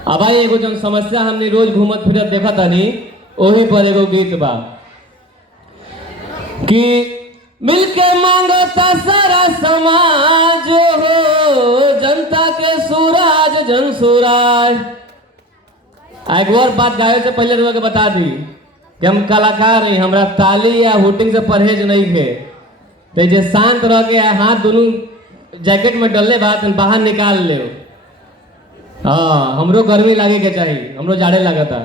अब भाई एगो जन समस्या हमने रोज घूमत फिरत देखा तानी ओही पर एगो गीत बा कि मिलके मांगता सारा समाज हो जनता के सूरज जन सूरज। एक और बात गावे से पहले लोगों के बता दी कि हम कलाकार हैं, हमरा ताली या हुटिंग से परहेज नहीं है। तो जे शांत रह के हाथ दोनों जैकेट में डलले बात बाहर निकाल ले। हाँ हमरो गर्मी लागे के चाहिए, हमरो जाड़े लगता।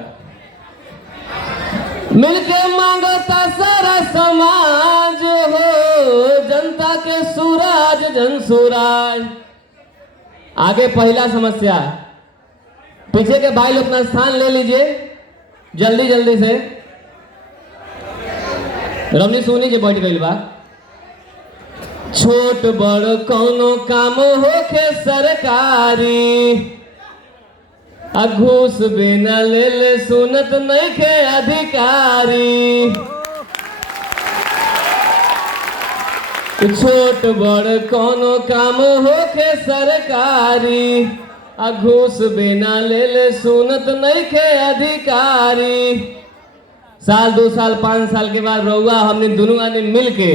मिलके मांगता सारा समाज हो जनता के सूरज जन सूरज। आगे पहला समस्या, पीछे के भाई लोग अपना स्थान ले लीजिए जल्दी जल्दी से। रमनी सोनी जी बैठ गई बा। छोट बड़ कौनो काम होखे सरकारी, घूस बिना ले ले सुनत नहीं के अधिकारी। छोट बड़ कौनो काम होखे सरकारी, घूस बिना ले ले सुनत नहीं के अधिकारी। साल 2 साल 5 साल के बाद रउआ हमने दोनों आने मिल के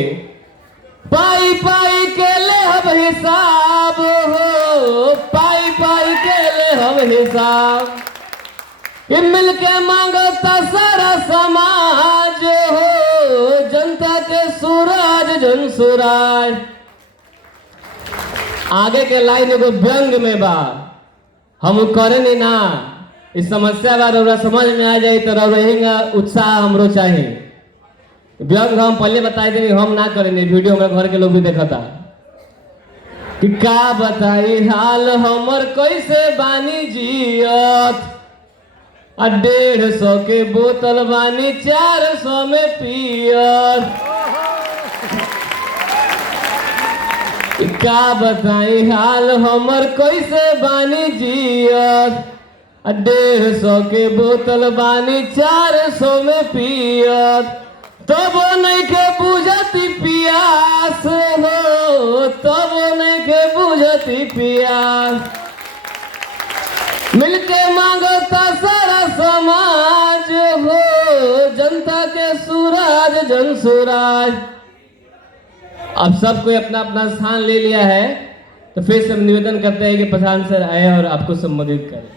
पाई पाई के ले हम हिसाब हो, पाई पाई के ले हम हिसाब। ये मिल के मांगता सारा समाज हो जनता के सूरज जन सूरज। आगे के लाइन एगो व्यंग में बा, हम करेंगे ना। इस समस्या बार रउरा समझ में आ जाए तो रहेगा उत्साह हमरो चाहिए। व्यंग हम पहले बताए थे हम ना करेंगे, वीडियो हमारे घर के लोग भी देखा था कि का बताई हाल हमर कैसे बानी जियत। 150 के बोतल बानी 400 में पियत। का बताई हाल हमर कैसे बानी जियत। 150 के बोतल बानी 400 में पियत। तब नहीं के बुझती पियास हो, तब नहीं के बुझती पियास। मिलके मांगता सारा समाज हो जनता के सूरज जन सूरज। अब सब कोई अपना अपना स्थान ले लिया है तो फिर से निवेदन करते हैं कि प्रधान सर आए और आपको संबोधित करें।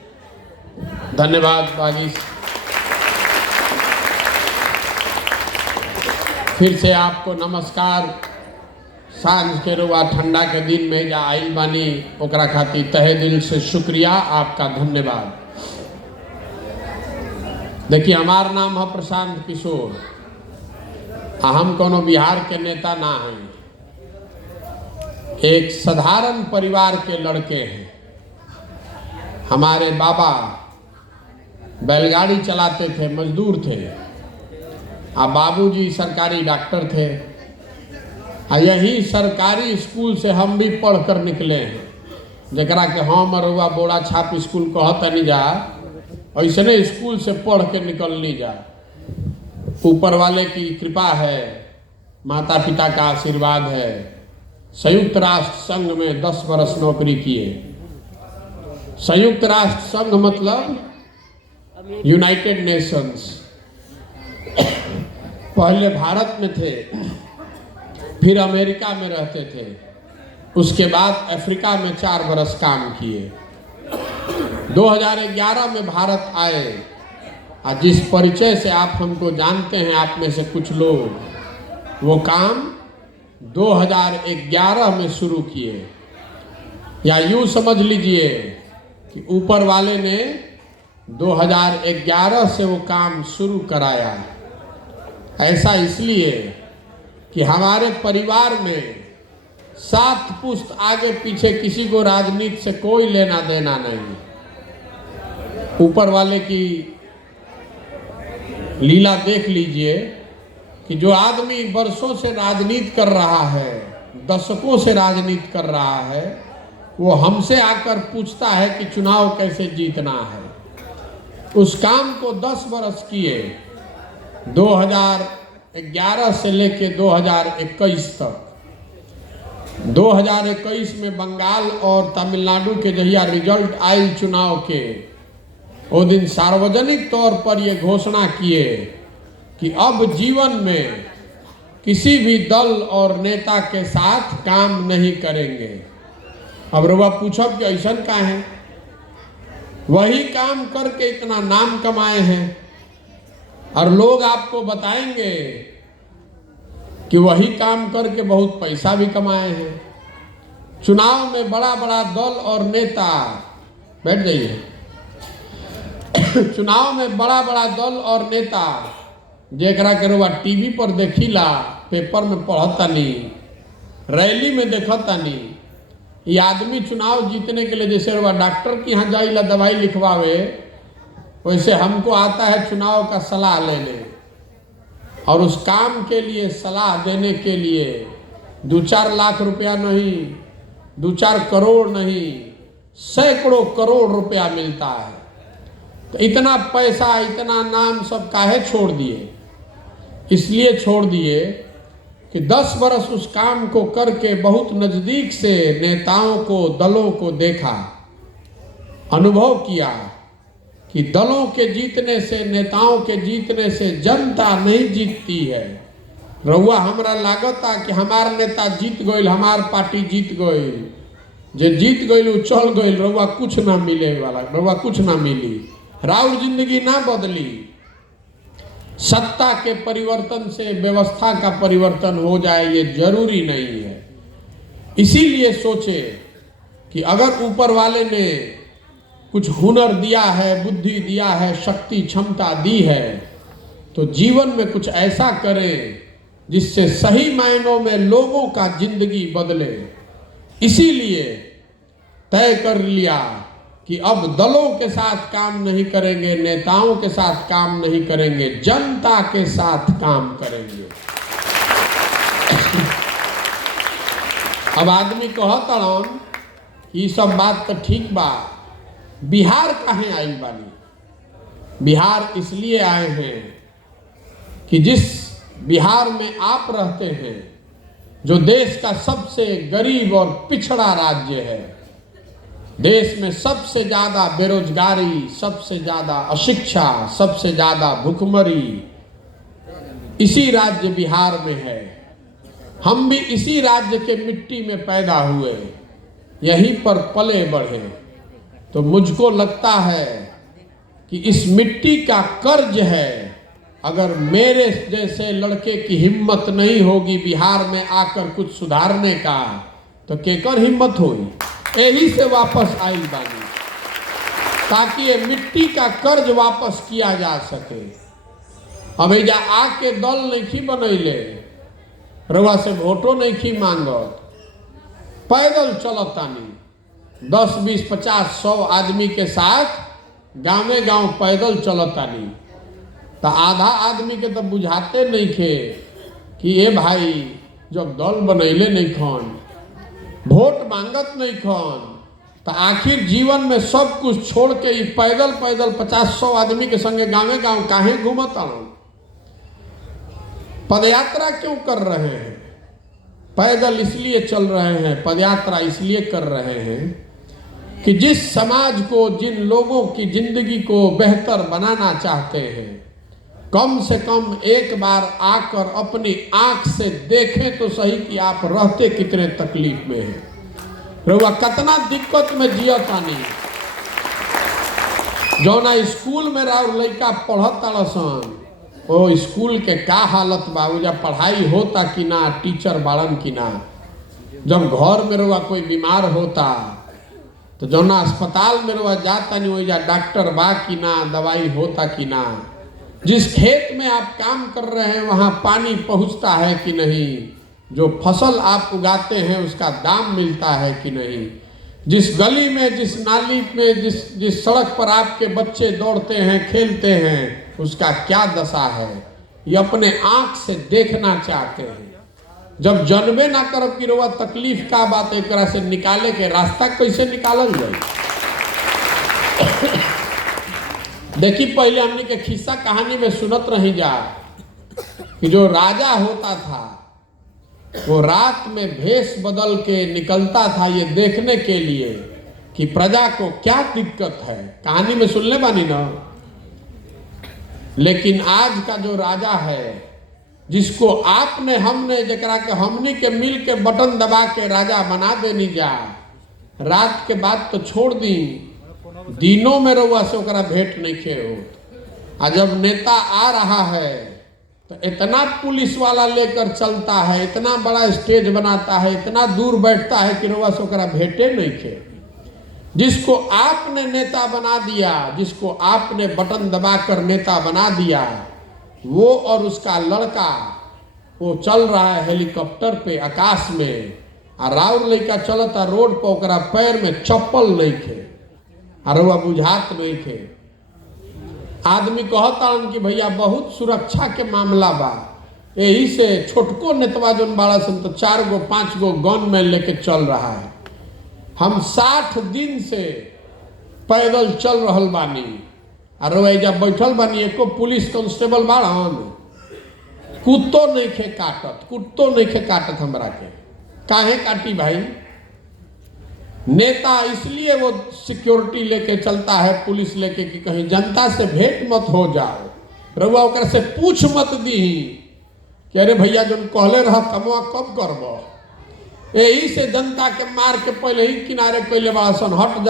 धन्यवाद बागी। फिर से आपको नमस्कार। सांझ के रुआ ठंडा के दिन में जा आइल बानी ओकरा खातिर तहे दिल से शुक्रिया, आपका धन्यवाद। देखिए हमार नाम है प्रशांत किशोर, हम कोनो बिहार के नेता ना हैं, एक साधारण परिवार के लड़के हैं। हमारे बाबा बैलगाड़ी चलाते थे, मजदूर थे, बाबूजी सरकारी डॉक्टर थे। यही सरकारी स्कूल से हम भी पढ़ कर निकले हैं, जरा के हम अरुआ बोड़ा छाप स्कूल कहता नहीं जा, ऐसे स्कूल से पढ़ के निकलनी जा। ऊपर वाले की कृपा है, माता पिता का आशीर्वाद है। संयुक्त राष्ट्र संघ में 10 वर्ष नौकरी किए। संयुक्त राष्ट्र संघ मतलब यूनाइटेड नेशंस। पहले भारत में थे, फिर अमेरिका में रहते थे, उसके बाद अफ्रीका में 4 वर्ष काम किए। 2011 में भारत आए और जिस परिचय से आप हमको जानते हैं, आप में से कुछ लोग, वो काम 2011 में शुरू किए। या यूँ समझ लीजिए कि ऊपर वाले ने 2011 से वो काम शुरू कराया। ऐसा इसलिए कि हमारे परिवार में 7 पुश्त आगे पीछे किसी को राजनीति से कोई लेना देना नहीं। ऊपर वाले की लीला देख लीजिए कि जो आदमी वर्षों से राजनीति कर रहा है, दशकों से राजनीति कर रहा है, वो हमसे आकर पूछता है कि चुनाव कैसे जीतना है। उस काम को 10 वर्ष किए, 2011 से लेके 2021 तक। 2021 में बंगाल और तमिलनाडु के जहिया रिजल्ट आई चुनाव के, वो दिन सार्वजनिक तौर पर ये घोषणा किए कि अब जीवन में किसी भी दल और नेता के साथ काम नहीं करेंगे। अब रुआ पूछब कि ऐसा का है? वही काम करके इतना नाम कमाए हैं और लोग आपको बताएंगे कि वही काम करके बहुत पैसा भी कमाए हैं। चुनाव में बड़ा बड़ा दल और नेता, बैठ जाइए, चुनाव में बड़ा बड़ा दल और नेता जेकरा के रुआ टीवी पर देखिला, पेपर में पढ़तानी, रैली में देखतानी, ये आदमी चुनाव जीतने के लिए जैसे रुआ डॉक्टर के यहाँ जाइला दवाई लिखवावे, वैसे हमको आता है चुनाव का सलाह लेने, और उस काम के लिए सलाह देने के लिए 2-4 लाख रुपया नहीं, 2-4 करोड़ नहीं, सैकड़ों करोड़ रुपया मिलता है। तो इतना पैसा, इतना नाम सब काहे छोड़ दिए? इसलिए छोड़ दिए कि 10 बरस उस काम को करके बहुत नज़दीक से नेताओं को, दलों को देखा, अनुभव किया कि दलों के जीतने से, नेताओं के जीतने से जनता नहीं जीतती है। रउआ हमरा लागता कि हमार नेता जीत गईल, हमार पार्टी जीत गईल, जे जीत गईल वो चल गईल, रउआ कुछ ना मिले वाला, रउआ कुछ ना मिली, राउर जिंदगी ना बदली। सत्ता के परिवर्तन से व्यवस्था का परिवर्तन हो जाए ये जरूरी नहीं है। इसीलिए सोचे कि अगर ऊपर वाले ने कुछ हुनर दिया है, बुद्धि दिया है, शक्ति क्षमता दी है, तो जीवन में कुछ ऐसा करें जिससे सही मायनों में लोगों का जिंदगी बदले। इसीलिए तय कर लिया कि अब दलों के साथ काम नहीं करेंगे, नेताओं के साथ काम नहीं करेंगे, जनता के साथ काम करेंगे। अब आदमी कहतड़न ये सब बात तो ठीक बा, बिहार काहे आइल बानी? बिहार इसलिए आए हैं कि जिस बिहार में आप रहते हैं, जो देश का सबसे गरीब और पिछड़ा राज्य है, देश में सबसे ज्यादा बेरोजगारी, सबसे ज्यादा अशिक्षा, सबसे ज्यादा भुखमरी इसी राज्य बिहार में है। हम भी इसी राज्य के मिट्टी में पैदा हुए, यहीं पर पले बढ़े, तो मुझको लगता है कि इस मिट्टी का कर्ज है। अगर मेरे जैसे लड़के की हिम्मत नहीं होगी बिहार में आकर कुछ सुधारने का, तो केकर हिम्मत होगी? यही से वापस आइल बानी ताकि ये मिट्टी का कर्ज वापस किया जा सके। अब एजा आके दल नहीं बनैले, रउआ से वोटो नहीं मांगत, पैदल चलतानी 10, 20, 50, 100 आदमी के साथ गाँवे गाँव पैदल चलतानी। तो आधा आदमी के तो बुझाते नहीं थे कि ये भाई जब दल बनैले नहीं खन, वोट मांगत नहीं खन, तो आखिर जीवन में सब कुछ छोड़ के ही पैदल पैदल 50-100 आदमी के संगे गाँवे गाँव काहे घूमत आऊं? पदयात्रा क्यों कर रहे हैं? पैदल इसलिए चल रहे हैं, पदयात्रा इसलिए कर रहे हैं कि जिस समाज को, जिन लोगों की जिंदगी को बेहतर बनाना चाहते हैं, कम से कम एक बार आकर अपनी आंख से देखें तो सही कि आप रहते कितने तकलीफ में हैं, रउआ कितना दिक्कत में जियतानी। जौना स्कूल में राउर लड़का पढ़ता सन, वो स्कूल के का हालत बा, जब पढ़ाई होता कि ना, टीचर बाड़न कि ना। जब घर में रउआ कोई बीमार होता तो जौना अस्पताल में रउआ जाता नहीं, वही डॉक्टर बा कि ना, दवाई होता कि ना। जिस खेत में आप काम कर रहे हैं वहाँ पानी पहुँचता है कि नहीं, जो फसल आप उगाते हैं उसका दाम मिलता है कि नहीं, जिस गली में, जिस नाली में, जिस सड़क पर आपके बच्चे दौड़ते हैं, खेलते हैं, उसका क्या दशा है, ये अपने आँख से देखना चाहते हैं। जब जनबे ना करब कि रउआ तकलीफ का बात, एक से निकाले के रास्ता कैसे निकालल जाए? देखी, पहले हमने के खिस्सा कहानी में सुनत रही जा कि जो राजा होता था वो रात में भेष बदल के निकलता था ये देखने के लिए कि प्रजा को क्या दिक्कत है, कहानी में सुनले बानी ना। लेकिन आज का जो राजा है, जिसको आपने हमने जकरा के हमनी के मिल के बटन दबा के राजा बना देनी जा, रात के बाद तो छोड़ दी, दिनों में रउआ से ओकरा भेंट नहीं खे हो। जब नेता आ रहा है तो इतना पुलिस वाला लेकर चलता है, इतना बड़ा स्टेज बनाता है, इतना दूर बैठता है कि रउआ से ओकरा भेंटे नहीं खे। जिसको आपने नेता बना दिया, जिसको आपने बटन दबाकर नेता बना दिया, वो और उसका लड़का वो चल रहा है हेलीकॉप्टर पे आकाश में, और राउर लड़का चलता रोड पर, ओकरा पैर में चप्पल नहीं खे, और वह बुझात नहीं खे। आदमी कहता कि भैया बहुत सुरक्षा के मामला बा, यही से छोटको नेतवा जोन बाड़ा सन तो 4 गो 5 गो गन में लेके चल रहा है। हम 60 दिन से पैदल चल रहल बानी, और वैजा बैठल बानी, एको पुलिस कांस्टेबल बाड़न, कुत्तो नहीं खे काटत, कुत्तो नहीं खे काटत हमरा के। काहे काटी भाई? नेता इसलिए वो सिक्योरिटी लेके चलता है, पुलिस लेके, कि कहीं जनता से भेंट मत हो जाओ, रउआ ओकरा से पूछ मत दी कि अरे भैया जो कहले रह कमवा कब करब। यही से जनता के मार के पहले ही किनारे कैले बासन, हट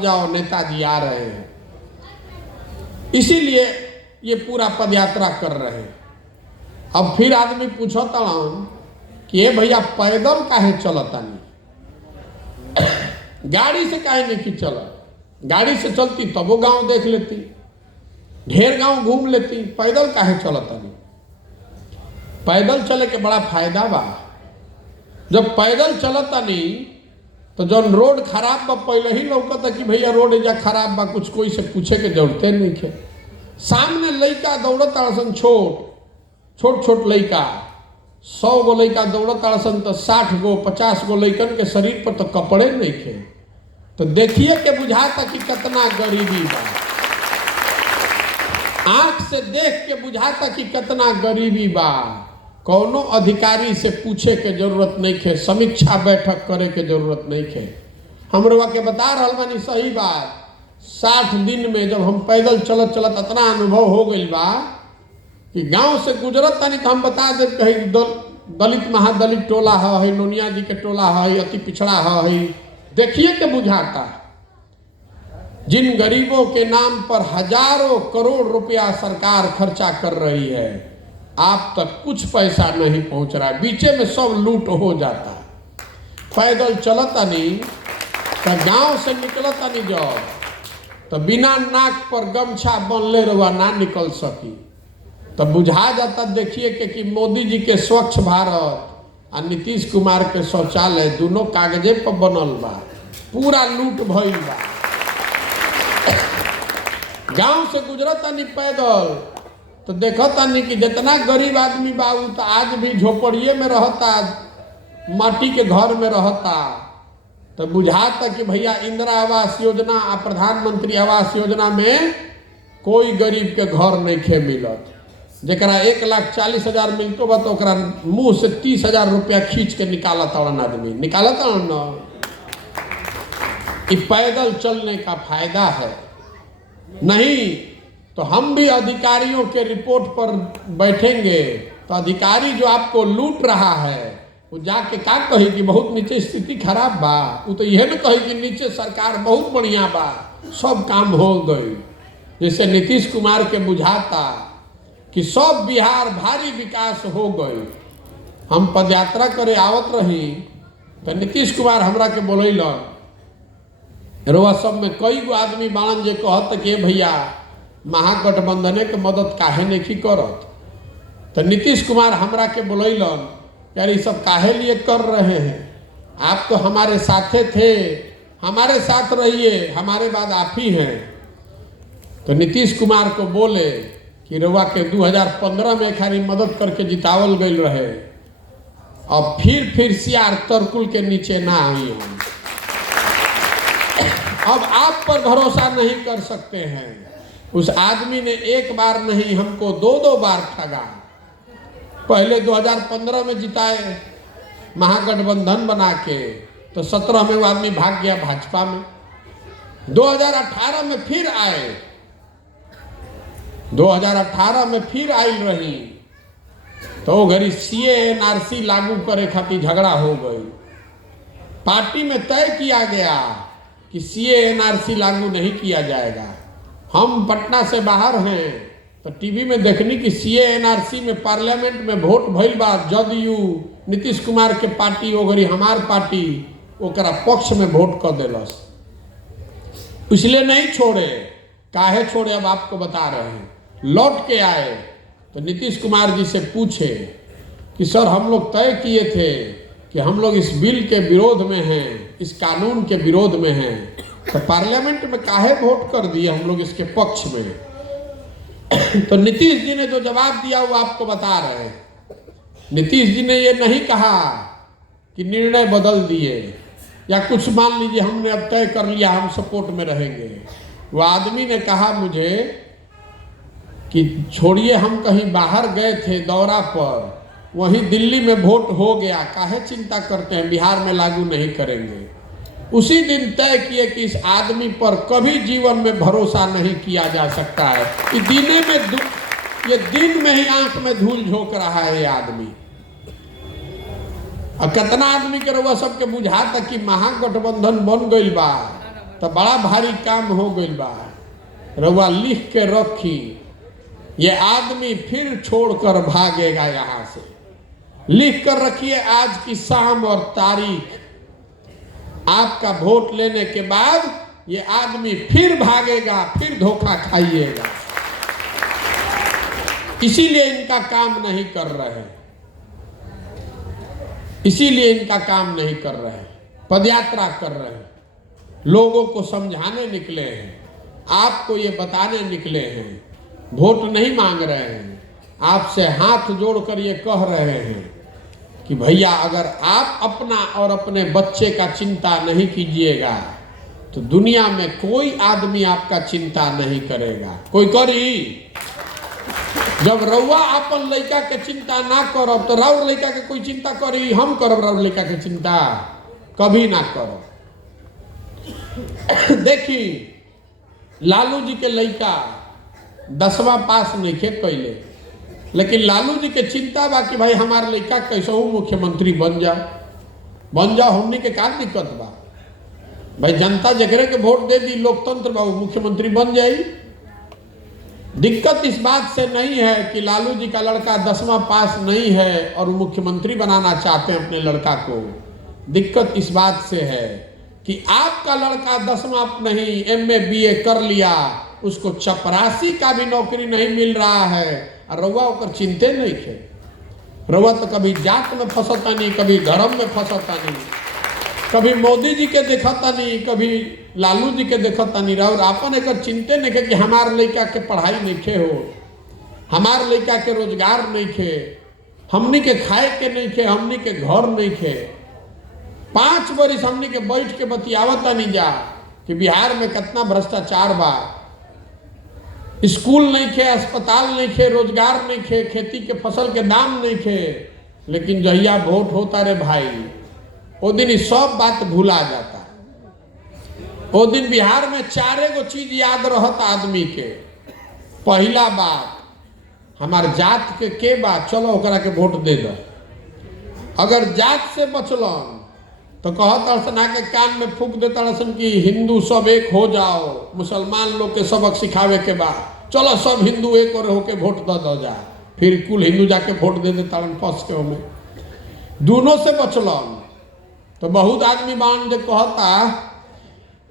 जाओ नेताजी आ रहे हैं। इसीलिए ये पूरा पदयात्रा कर रहे हैं। अब फिर आदमी पूछता कि ये भैया पैदल काहे चलता नहीं, गाड़ी से काहे नहीं चलत? गाड़ी से चलती तब वो गांव देख लेती, ढेर गांव घूम लेती, पैदल काहे चलता नहीं? पैदल चले के बड़ा फायदा बा। जब पैदल चलता नहीं तो जब रोड खराब बा पहले ही लौकता कि भैया रोड एजा खराब बा, कुछ कोई से पूछे के जरूरते नहीं है। सामने लड़का दौड़ता अड़सन, छोट लड़का, 100 गो लड़का दौड़ता अड़सन तो 60 गो 50 गो लड़कन के शरीर पर तो कपड़े नहीं थे। तो देखिए के बुझाता कि कितना गरीबी बा, आंख से देख के बुझाता कि कितना गरीबी बा। कौनो अधिकारी से पूछे के जरूरत नहीं है, समीक्षा बैठक करे के जरूरत नहीं है। हमरवा के बता रहल बानी सही बात। 60 दिन में जब हम पैदल चलत इतना अनुभव हो गई बा कि गांव से गुजरत तानी तो हम बता दे, कहीं दलित महादलित टोला है, नोनिया जी के टोला है, अति पिछड़ा है, देखिए के बुझाता। जिन गरीबों के नाम पर हजारों करोड़ रुपया सरकार खर्चा कर रही है, आप तक कुछ पैसा नहीं पहुंच रहा है, बीचे में सब लूट हो जाता है। पैदल चलता नहीं तो गांव से निकलता नहीं जाओ तो बिना नाक पर गमछा बनले रहुआ ना निकल सकी। तो बुझा जाता देखिए कि मोदी जी के स्वच्छ भारत और नीतीश कुमार के शौचालय दोनों कागजे पर बनल बा, पूरा लूट भइल बा। गांव से गुजरता नहीं पैदल तो देखता नहीं कि जितना गरीब आदमी बा उ तो आज भी झोपड़िए में रहता, माटी के घर में रहता। तो बुझाता कि भैया इंदिरा आवास योजना और प्रधानमंत्री आवास योजना में कोई गरीब के घर नहीं खे मिलत। जरा 1,40,000 मिलतो बा तो ओकरा मुंह से 30,000 रुपया खींच के निकालता आदमी, निकालता न। पैदल चलने का फायदा है। नहीं तो हम भी अधिकारियों के रिपोर्ट पर बैठेंगे तो अधिकारी जो आपको लूट रहा है वो जाके क्या कही कि बहुत नीचे स्थिति खराब बा, वो तो यह न कही कि नीचे सरकार बहुत बढ़िया बा, सब काम हो गई। जैसे नीतीश कुमार के बुझाता कि सब बिहार भारी विकास हो गई। हम पदयात्रा करे आवत रही तो नीतीश कुमार हमरा के बोलैलन, रोआ सब में कई गो आदमी बाणन जे कहत कि भैया महागठबंधन के मदद काहे नहीं करत। तो नीतीश कुमार हमरा के बोलैलन, यार ये सब काहे लिए कर रहे हैं, आप तो हमारे साथे थे, हमारे साथ रहिए, हमारे बाद आप ही हैं। तो नीतीश कुमार को बोले कि रउआ के 2015 में खाली मदद करके जितावल गई रहे, अब फिर सियार तरकुल के नीचे ना आई हम, अब आप पर भरोसा नहीं कर सकते हैं। उस आदमी ने एक बार नहीं हमको 2-2 बार ठगा। पहले 2015 में जिताए महागठबंधन बना के, तो 17 में वो आदमी भाग गया भाजपा में, 2018 में फिर आए, 2018 में फिर आयल रही तो घड़ी सीए एनआरसी लागू करे खातिर झगड़ा हो गई। पार्टी में तय किया गया कि सीए एनआरसी लागू नहीं किया जाएगा। हम पटना से बाहर हैं तो टीवी में देखनी कि सीए एनआरसी में पार्लियामेंट में वोट भइल बा, जदयू नीतीश कुमार के पार्टी ओगरी हमार पार्टी ओकरा पक्ष में वोट कर दिलस। इसलिए नहीं छोड़े, काहे छोड़े अब आपको बता रहे हैं। लौट के आए तो नीतीश कुमार जी से पूछे कि सर हम लोग तय किए थे कि हम लोग इस बिल के विरोध में हैं, इस कानून के विरोध में हैं, तो पार्लियामेंट में काहे वोट कर दिए हम लोग इसके पक्ष में। तो नीतीश जी ने जो जवाब दिया वो आपको बता रहे हैं। नीतीश जी ने ये नहीं कहा कि निर्णय बदल दिए या कुछ मान लीजिए हमने अब तय कर लिया हम सपोर्ट में रहेंगे। वो आदमी ने कहा मुझे कि छोड़िए हम कहीं बाहर गए थे दौरा पर, वहीं दिल्ली में वोट हो गया, काहे चिंता करते हैं, बिहार में लागू नहीं करेंगे। उसी दिन तय किए कि इस आदमी पर कभी जीवन में भरोसा नहीं किया जा सकता है। ये दिन में ही आंख में धूल झोंक रहा है ये आदमी। और कितना आदमी के रउआ सबके बुझाता कि महागठबंधन बन गइल बा तो बड़ा भारी काम हो गइल बा। रउआ लिख के रखी, ये आदमी फिर छोड़कर भागेगा यहाँ से। लिख कर रखिए आज की शाम और तारीख। आपका वोट लेने के बाद ये आदमी फिर भागेगा, फिर धोखा खाइएगा। इसीलिए इनका काम नहीं कर रहे, इसीलिए इनका काम नहीं कर रहे। पदयात्रा कर रहे हैं, लोगों को समझाने निकले हैं, आपको ये बताने निकले हैं, वोट नहीं मांग रहे हैं। आपसे हाथ जोड़कर ये कह रहे हैं कि भैया अगर आप अपना और अपने बच्चे का चिंता नहीं कीजिएगा तो दुनिया में कोई आदमी आपका चिंता नहीं करेगा। कोई करी? जब रउआ अपन लड़का के चिंता ना करब तो राउर लड़का के कोई चिंता करी? हम करब राउर लड़का के चिंता? कभी ना करब। देखी लालू जी के लड़का 10वां पास नहीं खे कैले, लेकिन लालू जी के चिंता बा कि भाई हमार लड़का कैसे हो मुख्यमंत्री बन जाओ। हमने के का दिक्कत बा भाई? जनता जगरे के वोट दे दी, लोकतंत्र बा, मुख्यमंत्री बन जाई। दिक्कत इस बात से नहीं है कि लालू जी का लड़का 10वां पास नहीं है और मुख्यमंत्री बनाना चाहते हैं अपने लड़का को। दिक्कत इस बात से है कि आपका लड़का 10वां नहीं MA BA कर लिया, उसको चपरासी का भी नौकरी नहीं मिल रहा है और रउआ ओकर चिंते नहीं खे। रउआ तो कभी जात में फंसता नहीं, कभी धर्म में फंसता नहीं, कभी मोदी जी के देखता नहीं, कभी लालू जी के देखता नहीं। और आपन एक चिंते नहीं खे कि हमार लड़का के पढ़ाई नहीं खे हो, हमार लड़का के रोजगार नहीं खे, हमनी के खाए के नहीं खे, हमनी के घर नहीं खे। 5 बरिस हमनी के बैठ के बतियावता नहीं जा कि बिहार में कितना भ्रष्टाचार बा। स्कूल नहीं खे, अस्पताल नहीं खे, रोजगार नहीं खे, खेती के फसल के दाम नहीं खे। लेकिन जहिया वोट होता रे भाई, वो दिन सब बात भुला जाता। वो दिन बिहार में 4 गो चीज याद रहता आदमी के। पहला बात, हमार जात के बात, चलो ओकरा के वोट दे दो। अगर जात से बचलन तो कहता के कान में फूक देता कि हिंदू सब एक हो जाओ, मुसलमान लोग के सबक सिखावे के बाद चलो सब हिंदू एक और होके वोट दो जा। फिर कुल हिंदू जाके वोट दे देता फंस के में। दोनों से बचलन तो बहुत आदमी बान जो कहता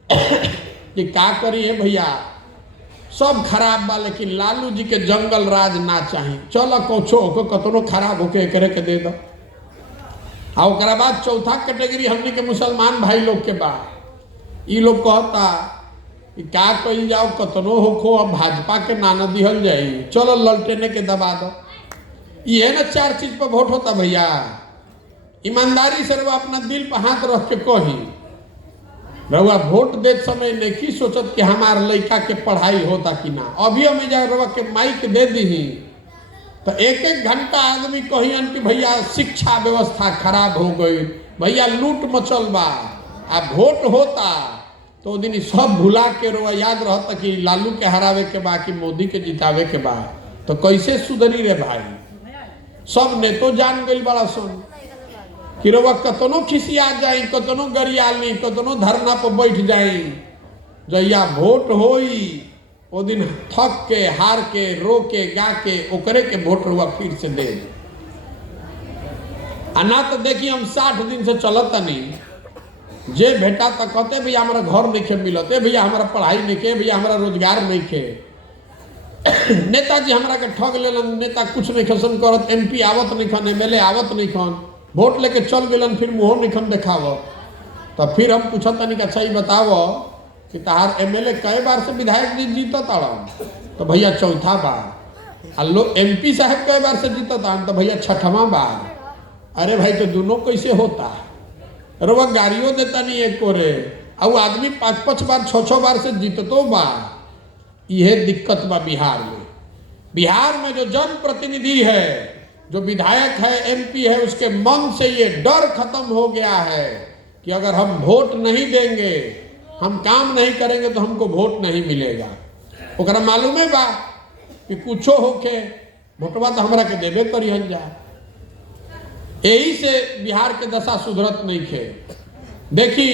कि का करिए भैया सब खराब बा, लेकिन लालू जी के जंगल राज ना चाहिए। चलो कौछो कतनो खराब होके एकरे के दे दो। और ओकरा बाद चौथा कैटेगरी हमने के मुसलमान भाई लोग के बा। ये लोग कहता कि का कही जाओ कतनो होखो, अब भाजपा के नाना दिहल जाई, चलो ललटेने के दबा दो। ये ना 4 चीज पर वोट होता भैया। ईमानदारी से रउआ अपना दिल पर हाथ रख के कही, रउआ वोट देते समय नहीं सोचत कि हमार लड़का के पढ़ाई होता कि ना। अभी हमें जा रउआ के माइक दे दी तो 1-1 घंटा आदमी कहियन कि भैया शिक्षा व्यवस्था खराब हो गई, भैया लूट मचल बा। आ वोट होता तो वो दिन ई सब भुला के रोआ याद रहता कि लालू के हरावे के बा कि मोदी के जितावे के बा, तो कैसे सुधरी रे भाई। सब ने तो जान गई बड़ा सुन कि रोआ कतनो खिसिया जाई, कतनो गरियाली, कतनो धरना पर बैठ जाई, जहिया वोट होई वो दिन थक के हार के रो के गा के ओकरे के वोट रुआ फिर से दे। ना तो देखिए हम 60 दिन से चलत नहीं, जे बेटा तक कहते भैया हमारा घर नहीं खे मिलते, भैया हमारा पढ़ाई नहीं के, भैया हमारा रोजगार नहीं के। नेताजी हमारा के ठग लेलन, नेता कुछ नहीं खसन करत, MP आवत नहीं खन, MLA आवत नहीं खन, वोट लेके चल गलन, फिर मुँह नहीं खन देखावत। तो फिर हम पूछत तनिक अच्छा ही बतावो कि तहार MLA कई बार से विधायक जी जीता ताड़न, तो भैया चौथा बार। लोग MP साहब कई बार से जीता ताड़न, तो भैया छठवां बार। अरे भाई तो दोनों कैसे होता है? अरे वह गाड़ियों देता नहीं एक को रे, अब आदमी 5-5 बार 6-6 बार से जीततो बा। यह दिक्कत बा बिहार में। बिहार में जो जनप्रतिनिधि है, जो विधायक है, MP है, उसके मन से ये डर खत्म हो गया है कि अगर हम वोट नहीं देंगे, हम काम नहीं करेंगे तो हमको वोट नहीं मिलेगा। ओकरा मालूम है बा कि कुछो होके वोटवा तो हमरा के देवे करी हन जा। यही से बिहार के दशा सुधरत नहीं खे। देखी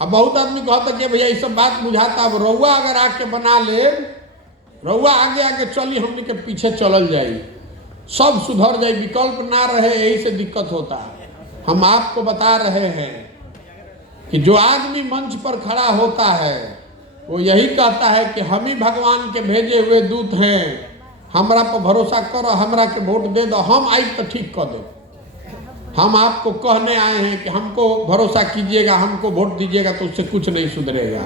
अब बहुत आदमी कहता कि भैया ये सब बात बुझाता, अब रउआ अगर आके बना ले, रउआ आगे आगे चली, हमने के पीछे चलल जाई, सब सुधर जाई, विकल्प ना रहे, यही से दिक्कत होता है। हम आपको बता रहे हैं कि जो आदमी मंच पर खड़ा होता है वो यही कहता है कि हम ही भगवान के भेजे हुए दूत हैं, हमरा पर भरोसा करो, हमरा के वोट दे दो, हम आई तो ठीक कर दो। हम आपको कहने आए हैं कि हमको भरोसा कीजिएगा, हमको वोट दीजिएगा, तो उससे कुछ नहीं सुधरेगा।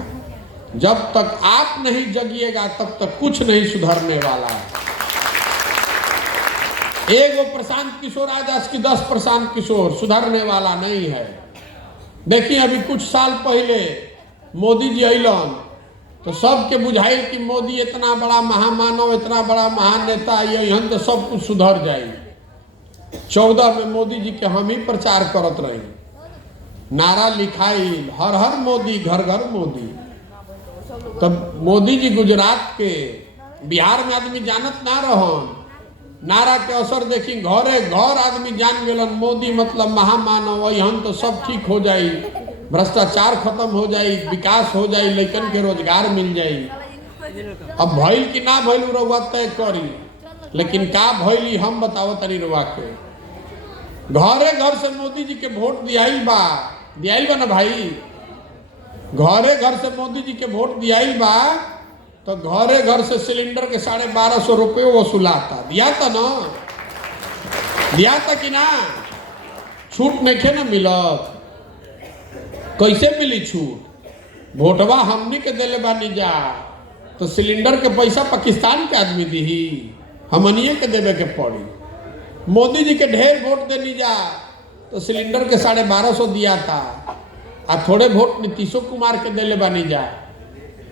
जब तक आप नहीं जगिएगा तब तक कुछ नहीं सुधरने वाला है। एगो प्रशांत किशोर आजाद की 10 प्रशांत किशोर सुधरने वाला नहीं है। देखिए अभी कुछ साल पहले मोदी जी अलन तो सबके बुझाइल कि मोदी इतना बड़ा महामानव, इतना बड़ा महान नेता, यहन तो सब कुछ सुधर जाए। 14 में मोदी जी के हम ही प्रचार करत रहे, नारा लिखाई हर हर मोदी, घर घर मोदी। तब मोदी जी गुजरात के, बिहार में आदमी जानत ना रहन, नारा के असर देखी घरे घर आदमी जान गलन, मोदी मतलब महामानव, यहन तो सब ठीक हो जाई, भ्रष्टाचार खत्म हो जाई, विकास हो जाई, लइकन के रोजगार मिल जाई। अब भइल कि ना भइल रउआ तय करी, लेकिन का भइली हम बताओ तनी रउआ के। घरे घर से मोदी जी के वोट दियाइल बा ना भाई, घरे घर से मोदी जी के वोट दियाइल बा, तो घरे घर से सिलेंडर के 1250 रुपये वसूलाता, दिया था ना, दिया था कि ना? छूट नहीं खे ना मिलत, कैसे मिली छूट? वोटवा हमनी के दिले बानी जा, तो सिलेंडर के पैसा पाकिस्तान के आदमी दी, हमनिए के देवे के पड़ी। मोदी जी के ढेर वोट देनी जा, तो सिलेंडर के 1250 दिया था, आ थोड़े वोट नीतीशो कुमार के दिले बानी जा,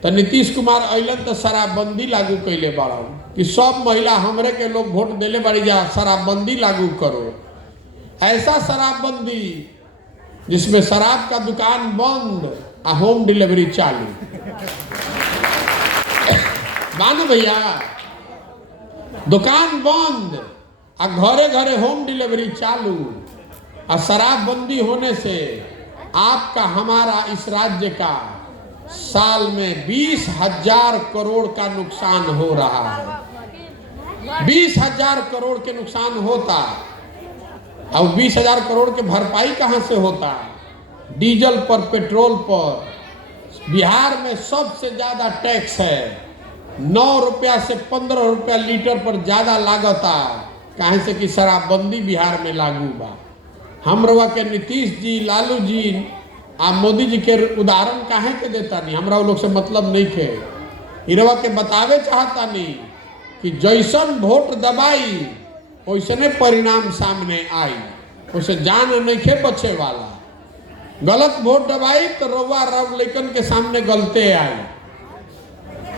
तो नीतीश कुमार अलन तो शराबबंदी लागू कैले बाड़न कि सब महिला हमरे के लोग वोट दिले बाड़ी जा, शराबबंदी लागू करो। ऐसा शराबबंदी जिसमें शराब का दुकान बंद आ होम डिलीवरी चालू। मान भैया, दुकान बंद आ घरे घरे होम डिलीवरी चालू, आ शराबबंदी होने से आपका हमारा इस राज्य का साल में 20,000 करोड़ का नुकसान हो रहा है। 20,000 करोड़ के नुकसान होता, अब 20,000 करोड़ के भरपाई कहाँ से होता? डीजल पर, पेट्रोल पर बिहार में सबसे ज्यादा टैक्स है। 9 रुपया से 15 रुपया लीटर पर ज्यादा लागता, काहे से कि शराबबंदी बिहार में लागू बा। हम रवा के नीतीश जी, लालू जी आ मोदी जी के उदाहरण काहे के देता नहीं, हमरा वो लोग से मतलब नहीं खे। इरवा के बतावे चाहता नहीं कि जैसन वोट दबाई वैसने परिणाम सामने आई, उसे जान नहीं खे बचे वाला। गलत वोट दबाई तो रउआ रब लेकिन के सामने गलते आई।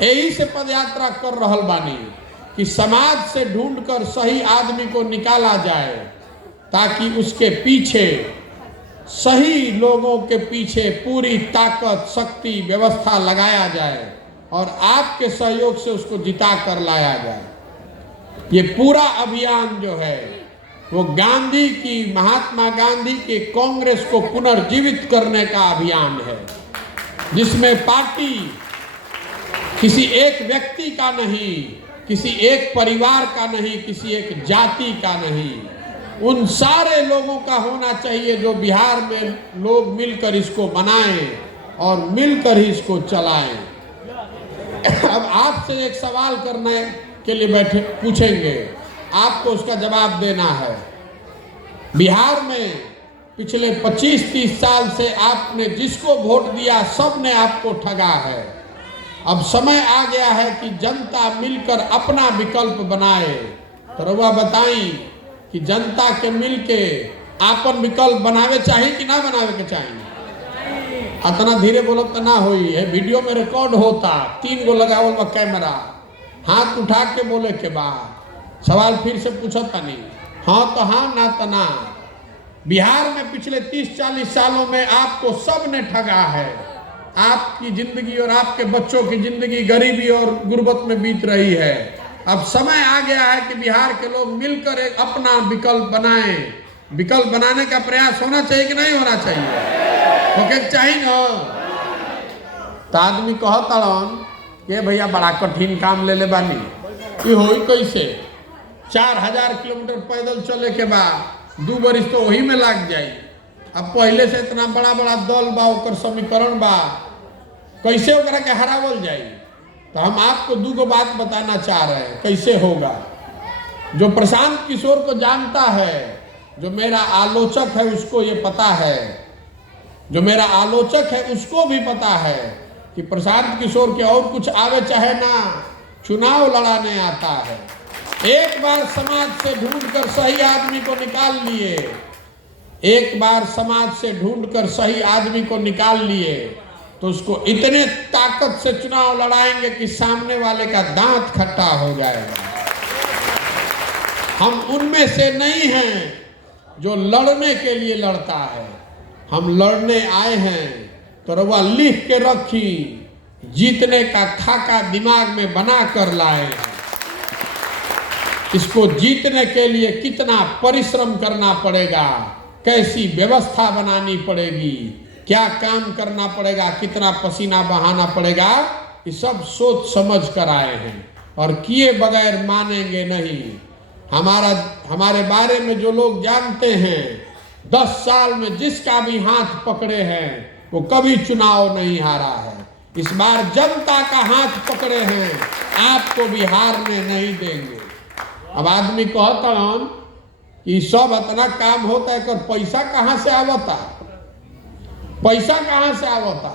यही से पदयात्रा कर रहल बानी कि समाज से ढूंढकर सही आदमी को निकाला जाए, ताकि उसके पीछे सही लोगों के पीछे पूरी ताकत, शक्ति, व्यवस्था लगाया जाए और आपके सहयोग से उसको जिता कर लाया जाए। ये पूरा अभियान जो है वो गांधी की, महात्मा गांधी के कांग्रेस को पुनर्जीवित करने का अभियान है, जिसमें पार्टी किसी एक व्यक्ति का नहीं, किसी एक परिवार का नहीं, किसी एक जाति का नहीं, उन सारे लोगों का होना चाहिए जो बिहार में लोग मिलकर इसको बनाएं और मिलकर ही इसको चलाएं। अब आपसे एक सवाल करने के लिए बैठे पूछेंगे, आपको उसका जवाब देना है। बिहार में पिछले 25-30 साल से आपने जिसको वोट दिया सब ने आपको ठगा है। अब समय आ गया है कि जनता मिलकर अपना विकल्प बनाए। तो रउआ बताई कि जनता के मिलके आपन विकल्प बनावे चाहिए कि ना बनावे के चाहिए? इतना धीरे बोलब तो ना होई है, वीडियो में रिकॉर्ड होता, 3 गो लगावल बा कैमरा, हाथ उठा के बोले के बाद सवाल फिर से पूछता नहीं, हाँ तो हाँ, ना तो ना। बिहार में पिछले 30-40 सालों में आपको सब ने ठगा है। आपकी जिंदगी और आपके बच्चों की जिंदगी गरीबी और गुर्बत में बीत रही है। अब समय आ गया है कि बिहार के लोग मिलकर एक अपना विकल्प बनाएं। विकल्प बनाने का प्रयास होना चाहिए कि नहीं होना चाहिए? ओके चाहिए ना? तो आदमी कहता कि भैया बड़ा कठिन काम ले ले बानी, ये होई कैसे? 4000 किलोमीटर पैदल चले के बाद 2 बरिस तो वही में लग जाई। अब पहले से इतना बड़ा बड़ा दल बा, ओकर समीकरण बा, कैसे ओकरा के हरावल जाई? तो हम आपको 2 बात बताना चाह रहे हैं कैसे होगा। जो प्रशांत किशोर को जानता है, जो मेरा आलोचक है उसको ये पता है, जो मेरा आलोचक है उसको भी पता है कि प्रशांत किशोर के और कुछ आवे चाहे ना, चुनाव लड़ाने आता है। एक बार समाज से ढूंढकर सही आदमी को निकाल लिए, एक बार समाज से ढूंढकर सही आदमी को निकाल लिए तो उसको इतने ताकत से चुनाव लड़ाएंगे कि सामने वाले का दांत खट्टा हो जाएगा। हम उनमें से नहीं हैं जो लड़ने के लिए लड़ता है, हम लड़ने आए हैं। तो रवा लिख के रखी, जीतने का खाका दिमाग में बना कर लाए हैं। इसको जीतने के लिए कितना परिश्रम करना पड़ेगा, कैसी व्यवस्था बनानी पड़ेगी, क्या काम करना पड़ेगा, कितना पसीना बहाना पड़ेगा, ये सब सोच समझ कर आए हैं और किए बगैर मानेंगे नहीं। हमारे बारे में जो लोग जानते हैं, 10 साल में जिसका भी हाथ पकड़े हैं वो कभी चुनाव नहीं हारा है। इस बार जनता का हाथ पकड़े हैं, आपको भी हारने नहीं देंगे। अब आदमी कहता कि सब इतना काम होता है, कर पैसा कहाँ से आवता? पैसा कहाँ से आवता?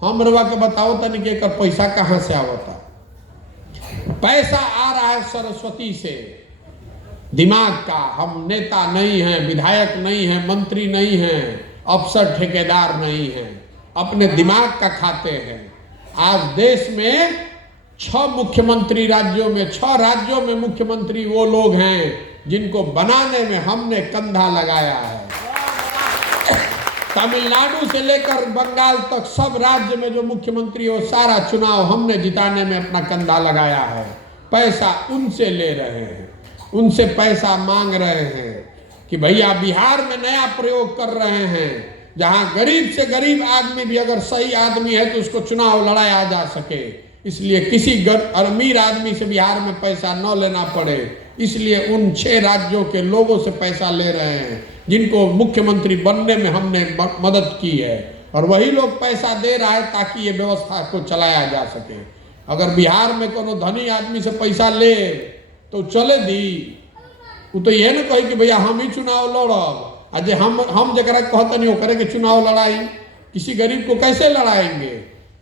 हम रवा के बताओ तनी के कर पैसा कहाँ से आवता? पैसा आ रहा है सरस्वती से, दिमाग का। हम नेता नहीं हैं, विधायक नहीं हैं, मंत्री नहीं हैं, अफसर ठेकेदार नहीं हैं, अपने दिमाग का खाते हैं। आज देश में 6 मुख्यमंत्री राज्यों में, 6 राज्यों में मुख्यमंत्री वो लोग हैं जिनको बनाने में हमने कंधा लगाया है। तमिलनाडु से लेकर बंगाल तक सब राज्य में जो मुख्यमंत्री हो, सारा चुनाव हमने जिताने में अपना कंधा लगाया है। पैसा उनसे ले रहे हैं, उनसे पैसा मांग रहे हैं कि भैया बिहार में नया प्रयोग कर रहे हैं, जहां गरीब से गरीब आदमी भी अगर सही आदमी है तो उसको चुनाव लड़ाया जा सके। इसलिए किसी अमीर आदमी से बिहार में पैसा न लेना पड़े, इसलिए उन 6 राज्यों के लोगों से पैसा ले रहे हैं जिनको मुख्यमंत्री बनने में हमने मदद की है, और वही लोग पैसा दे रहा है ताकि ये व्यवस्था को चलाया जा सके। अगर बिहार में कोनो धनी आदमी से पैसा ले तो चले दी, वो तो ये ना कहे कि भैया हम ही चुनाव लड़ब, आज हम जरा कहते नहीं करे कि चुनाव लड़ाई, किसी गरीब को कैसे लड़ाएंगे?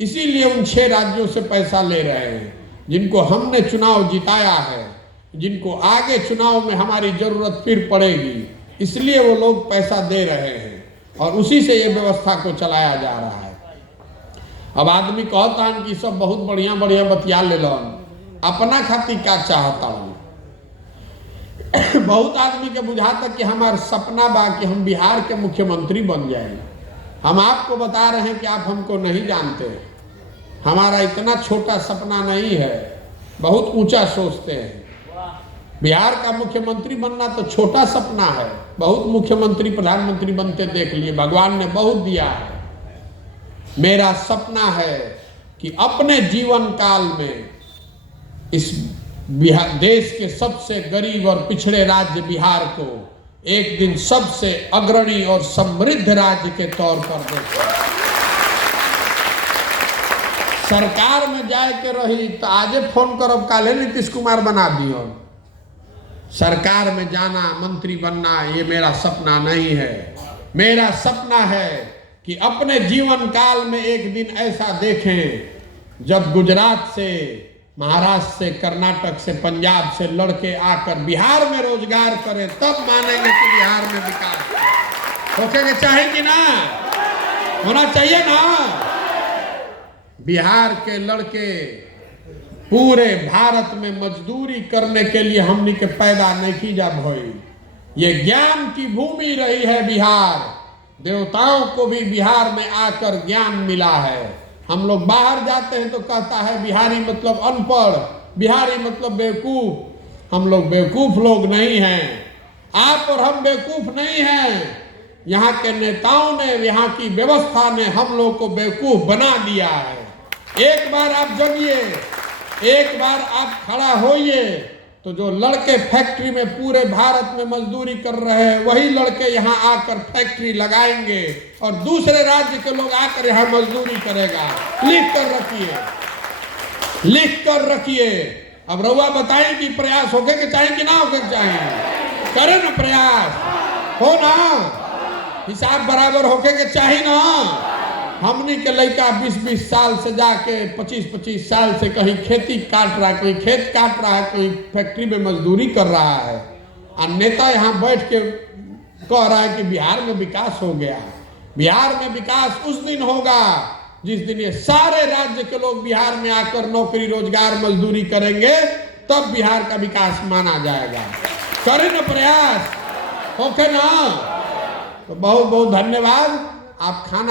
इसीलिए उन 6 राज्यों से पैसा ले रहे हैं जिनको हमने चुनाव जिताया है, जिनको आगे चुनाव में हमारी जरूरत फिर पड़ेगी, इसलिए वो लोग पैसा दे रहे हैं और उसी से ये व्यवस्था को चलाया जा रहा है। अब आदमी कहता है कि सब बहुत बढ़िया बढ़िया बतिया ले लन, अपना खातिर क्या चाहता हूँ? बहुत आदमी के बुझाता कि हमार सपना बा कि हम बिहार के मुख्यमंत्री बन जाए। हम आपको बता रहे हैं कि आप हमको नहीं जानते, हमारा इतना छोटा सपना नहीं है, बहुत ऊंचा सोचते हैं। बिहार का मुख्यमंत्री बनना तो छोटा सपना है, बहुत मुख्यमंत्री प्रधानमंत्री बनते देख लिए, भगवान ने बहुत दिया है। मेरा सपना है कि अपने जीवन काल में इस बिहार देश के सबसे गरीब और पिछड़े राज्य बिहार को एक दिन सबसे अग्रणी और समृद्ध राज्य के तौर पर देखें। सरकार में जाए के रही तो आजे फोन करब, काले नीतीश कुमार बना दियो। सरकार में जाना, मंत्री बनना, ये मेरा सपना नहीं है। मेरा सपना है कि अपने जीवन काल में एक दिन ऐसा देखें जब गुजरात से, महाराष्ट्र से, कर्नाटक से, पंजाब से लड़के आकर बिहार में रोजगार करें, तब मानेंगे कि बिहार में विकास होके चाहिए कि ना, होना चाहिए ना। बिहार के लड़के पूरे भारत में मजदूरी करने के लिए हमनी के पैदा नहीं की जा भई। ये ज्ञान की भूमि रही है बिहार, देवताओं को भी बिहार में आकर ज्ञान मिला है। हम लोग बाहर जाते हैं तो कहता है बिहारी मतलब अनपढ़, बिहारी मतलब बेवकूफ। हम लोग बेवकूफ लोग नहीं हैं, आप और हम बेवकूफ नहीं हैं। यहाँ के नेताओं ने, यहाँ की व्यवस्था ने हम लोग को बेवकूफ बना दिया है। एक बार आप जगिए, एक बार आप खड़ा होइए, तो जो लड़के फैक्ट्री में पूरे भारत में मजदूरी कर रहे हैं, वही लड़के यहाँ आकर फैक्ट्री लगाएंगे और दूसरे राज्य के लोग आकर यहाँ मजदूरी करेगा। लिख कर रखिए, लिख कर रखिए। अब रउआ बताएं कि प्रयास होके के चाहिए कि ना होके के चाहिए, करें ना प्रयास, हो ना, हिसाब बराबर होके के चाहिए ना। हमनी के लड़का 20-20 साल से जाके 25-25 साल से कहीं खेती काट रहा है, कोई खेत काट रहा है, कोई फैक्ट्री में मजदूरी कर रहा है, और नेता यहाँ बैठ के कह रहा है कि बिहार में विकास हो गया। बिहार में विकास उस दिन होगा जिस दिन ये सारे राज्य के लोग बिहार में आकर नौकरी, रोजगार, मजदूरी करेंगे, तब बिहार का विकास माना जाएगा। करें ना प्रयास, ओके ना। तो बहुत बहुत धन्यवाद। आप खाना